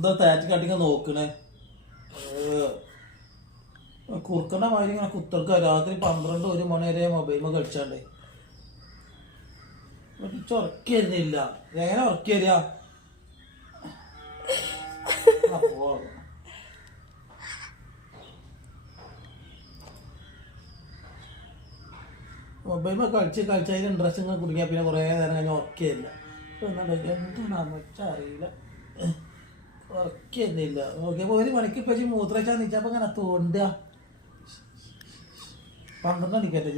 എന്താ തേച്ച് കട്ടിങ്ങ നോക്കണേ? കുറുക്കണ്ട മാതിരി ഇങ്ങനെ കുത്തർക്ക. രാത്രി പന്ത്രണ്ട് ഒരു മണി വരെ മൊബൈൽ കളിച്ചാണ്ടേ. ഉറക്കി തരുന്നില്ല എങ്ങനെ ഉറക്കി തരിക മൊബൈൽ കളിച്ച് കളിച്ച് അതിന് ഇൻട്രസ്റ്റ് ഇങ്ങനെ കുടുങ്ങിയാൽ പിന്നെ കുറേ നേരം കഴിഞ്ഞ് ഉറക്കിയില്ല എന്താണ് എന്താണെന്ന് വെച്ചാൽ അറിയില്ല. ഉറക്കിയിരുന്നില്ല നോക്കിയപ്പോൾ ഒരു മണിക്ക് ഇപ്പൊ മൂത്രച്ചാ നിച്ചപ്പോ ഇങ്ങനെ തോണ്ട. പന്ത്രണ്ട് മണിക്കല്ലേ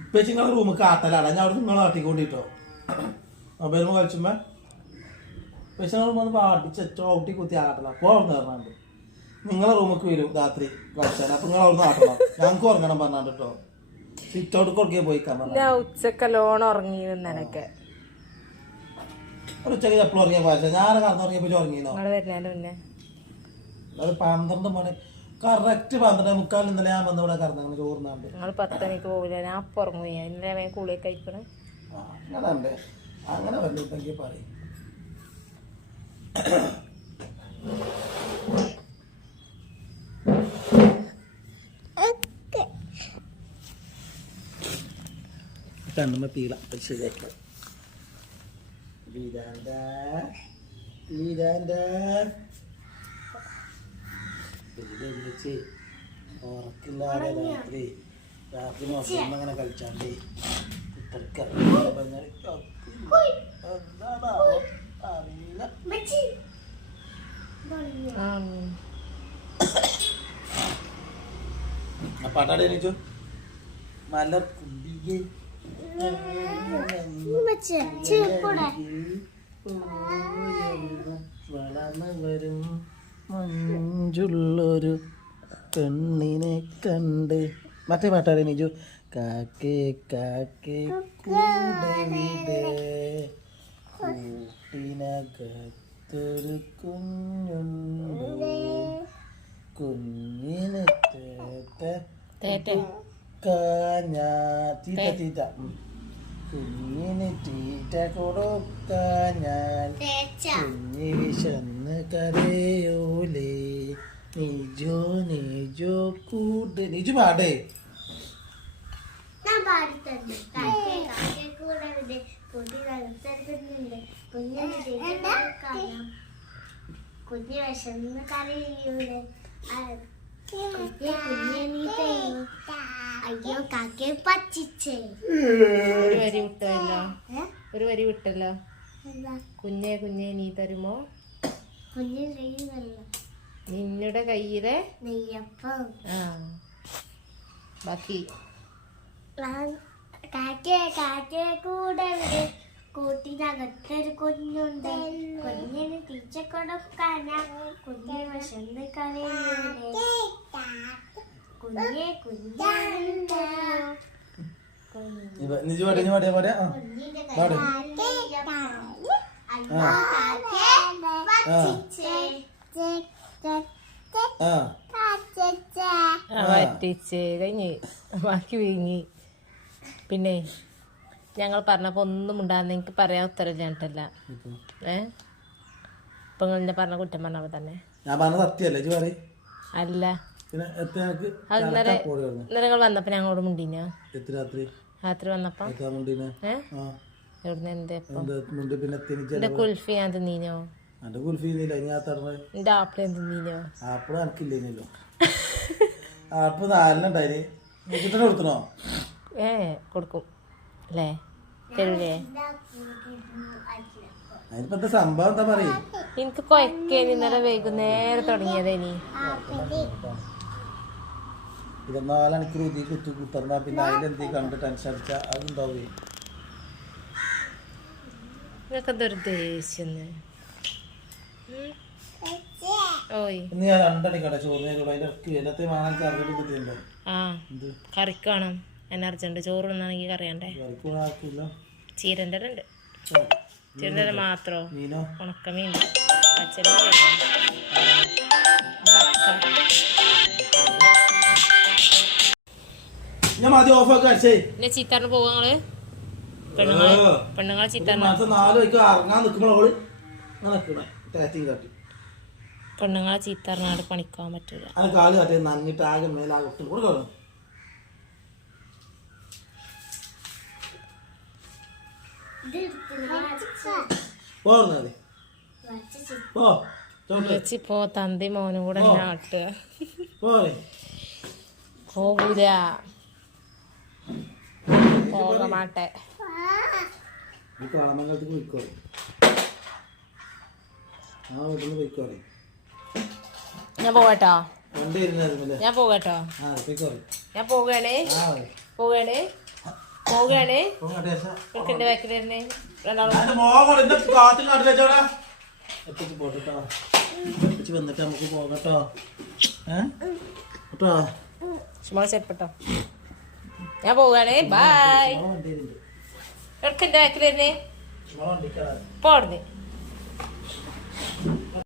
ഇപ്പം നിങ്ങളെ റൂമിൽ ഞാൻ അവിടെ നിങ്ങൾ ആട്ടിക്കൊണ്ടിട്ടോ മൊബൈൽ കളിച്ചുമ്പോ പക്ഷെ നിങ്ങൾ വന്ന് പാട്ടിച്ച് ചവിട്ടി കുത്തി ആട്ടണം അപ്പോൾ അവിടെ നിന്ന് നിങ്ങളെ വരും രാത്രി കളിച്ചാൽ അപ്പൊ നിങ്ങൾ അവിടെ ആട്ടണം. ഞങ്ങൾക്ക് ഉറങ്ങണം പറഞ്ഞാണ്ട് കേട്ടോ സിറ്റ് ഔട്ട് കൊടുക്കേ പോയിക്കാൻ ഞാൻ ഉച്ചക്ക ലോൺ ഉറങ്ങി നിനക്ക്. ഒരു ഉച്ചയ്ക്ക് എപ്പോഴും ഉറങ്ങിയ പാച്ച ഞാൻ കറന്നുറങ്ങിയപ്പോൾ ഉറങ്ങിയെന്നോ നിങ്ങൾ വരുന്നതിന്റെ മുന്നേ. അത് പന്ത്രണ്ട് മണി കറക്റ്റ് പന്ത്രണ്ട് മുക്കാൽ ഇന്നലെ ഞാൻ വന്നിവിടെ കറന്നു ചോറിനാണ്ട് നിങ്ങൾ പത്ത് മണിക്ക് പോകില്ല ഞാൻ അപ്പുറങ്ങു ഞാൻ ഇന്നലെ വേഗം കുളിയൊക്കെ കഴിക്കണേ. അങ്ങനെ ഉണ്ട് അങ്ങനെ വന്നിട്ടെങ്കിൽ പറയും. കണ്ണുമ്മ പീള. ശരിയാക്കി. വീരാണ്ട വീരാണ്ട വിളിച്ച് ഉറക്കില്ലാതെ രാത്രി രാത്രി മോശം അങ്ങനെ കളിച്ചാണ്ടേ കുത്തർക്ക അറിയില്ല. പാട്ടാടി മലർ കുണ്ടിയെ വളർന്നു വരും മഞ്ചുള്ളൊരു പെണ്ണിനെ കണ്ട്. മറ്റേ പാട്ടാടി നിജു. കാക്കേ കാക്കേ കൂടിനകത്തൊരു കൂട്ടിനകത്തൊരു കുഞ്ഞുണ്ട്. കുഞ്ഞിനെ തേറ്റ തേറ്റെ തീറ്റ. തീറ്റ കുഞ്ഞിന് തീറ്റ കൊടുക്കാൻ ഞാൻ കുഞ്ഞി വിശന്ന് കരയൂലേ. നിജോ നിജോ കൂടെ. നിജു പാടേ. കുഞ്ഞ് വിശന്ന് കരയൂലേ. കുഞ്ഞെ കുഞ്ഞെ അയ്യോ കാക്കേ പച്ചിച്ചേ ഒരു വരി വിട്ടല്ലോ. ഒരു വരി വിട്ടല്ലോ. കുഞ്ഞേ കുഞ്ഞേ നീ തരുമോ? നിന്നുടെ കയ്യിലെ? നെയ്യപ്പം. ആ. ബാക്കി. കൂടെ കൂട്ടിനകത്തൊരു കുഞ്ഞുണ്ട്. കുഞ്ഞിന് തിരിച്ചു കൊടുക്കാനാ. കുഞ്ഞെ വിശന്ന് കരയൂടെ കുഞ്ഞെ കുഞ്ഞെ. നിജു പാടിയ നിജു പാടിയ പാടിയ ആ. പാട്. വറ്റിച്ച് കഴിഞ്ഞ് ബാക്കി വീങ്ങി പിന്നെ ഞങ്ങൾ പറഞ്ഞപ്പോൾ ഒന്നും ഉണ്ടാകുന്ന എനിക്ക് പറയാൻ ഉത്തരവില്ല കേട്ടല്ല ഏ? ഇപ്പൊ പറഞ്ഞ കുറ്റം പറഞ്ഞപ്പോൾ തന്നെ. ഞാൻ പറഞ്ഞ സത്യമല്ലേ അല്ല. പിന്നെ ഇന്നലെ വന്നപ്പോൾ ഞങ്ങളോട് മുണ്ടിനാ. രാത്രി? രാത്രി വന്നപ്പം? ഏ? ആ. എവിടുന്ന് എന്റെ അപ്പം എന്താ മുണ്ടി പിന്നെ തിരിച്ച എന്റെ കുൽഫി ഞാൻ തിന്നീനോ? എന്റെ കുൽഫി ഇല്ല ഞാൻ തടണ എന്റെ ആപ്പിൾ ഞാൻ തിന്നീനോ? Apple എനിക്കില്ലേനല്ലോ apple നാലിനുണ്ടായിന് മുക്കിട്ട് കൊടുത്തണോ? ഏ കൊടുക്കും. അല്ലേ? തരൂലേ? അതിനിപ്പോ എന്താ സംഭവം എന്താ പറയും? എനിക്ക് കൊയക്കേനി ഇന്നലെ വൈകുന്നേരം തുടങ്ങിയതേനി. ഇരുപത്തിനാല് മണിക്കൂർ ഇതി കുത്തി കുത്തർന്നാ പിന്നെ അതിലെന്തീ കണ്ട് ടെൻഷൻ അടിച്ചാൽ അതുണ്ടാവേ ഇതൊക്കെ ഓയ്. ഇന്ന് ഞാൻ രണ്ടണിക്കട ചോറിനെ കൂടെ. അതിന്റെ ഇറക്കി എല്ലാത്തെ വാങ്ങാൻ കറിയിട്ട് കുത്തിയുണ്ടോ ആ. കറിക്ക് വേണം. ചോറ് കറിയണ്ടേ ചീരന്റെ ഉണ്ട് ചീരന്റെ ഉണക്കമീൻ. പച്ചരി ഞാൻ മതി ഓഫ് ആക്കി അടിച്ചേ. എന്നെ ചീത്താറിന് പോവാ നിങ്ങൾ? പെണ്ണുങ്ങളെ പെണ്ണുങ്ങളെ ചീത്ത മനസ്സ് നാല് വയ്ക്ക് ഇറങ്ങാൻ നിൽക്കുമ്പോൾ അവൾ നിൽക്കണേ കാട്ടി. പെണ്ണുങ്ങളെ ചീത്താറിനാട് പണിക്കാൻ പറ്റില്ല അങ്ങനെ കാൽ കാട്ടി നന്നിട്ട് ആകെ മേലാകെ ഒട്ടും കൂടെ കാണും. പോർന്നത് വച്ച് പോ. ചോട്ടെ വെച്ചിപ്പോ തന്തി മോനും കൂടെ ആട്ടുക. പോരെ. പോകൂല. ആ വീട്ടിൽ പോയിക്കോളെ ഞാൻ പോകട്ടോ ഞാൻ പോകട്ടോ ഞാൻ പോകണേ പോകണേ പോകണേ എന്റെ ബാക്കിൽ പോട്ടോ വന്നിട്ട് നമുക്ക് പോകട്ടോ ഏ? കേട്ടോ? ചുമ്മാ ചെരുപ്പട്ടോ ഞാൻ പോവുകയാണേ. ബായ് എന്റെ ബാക്കിൽ വരുന്നേ. പോടുന്നേ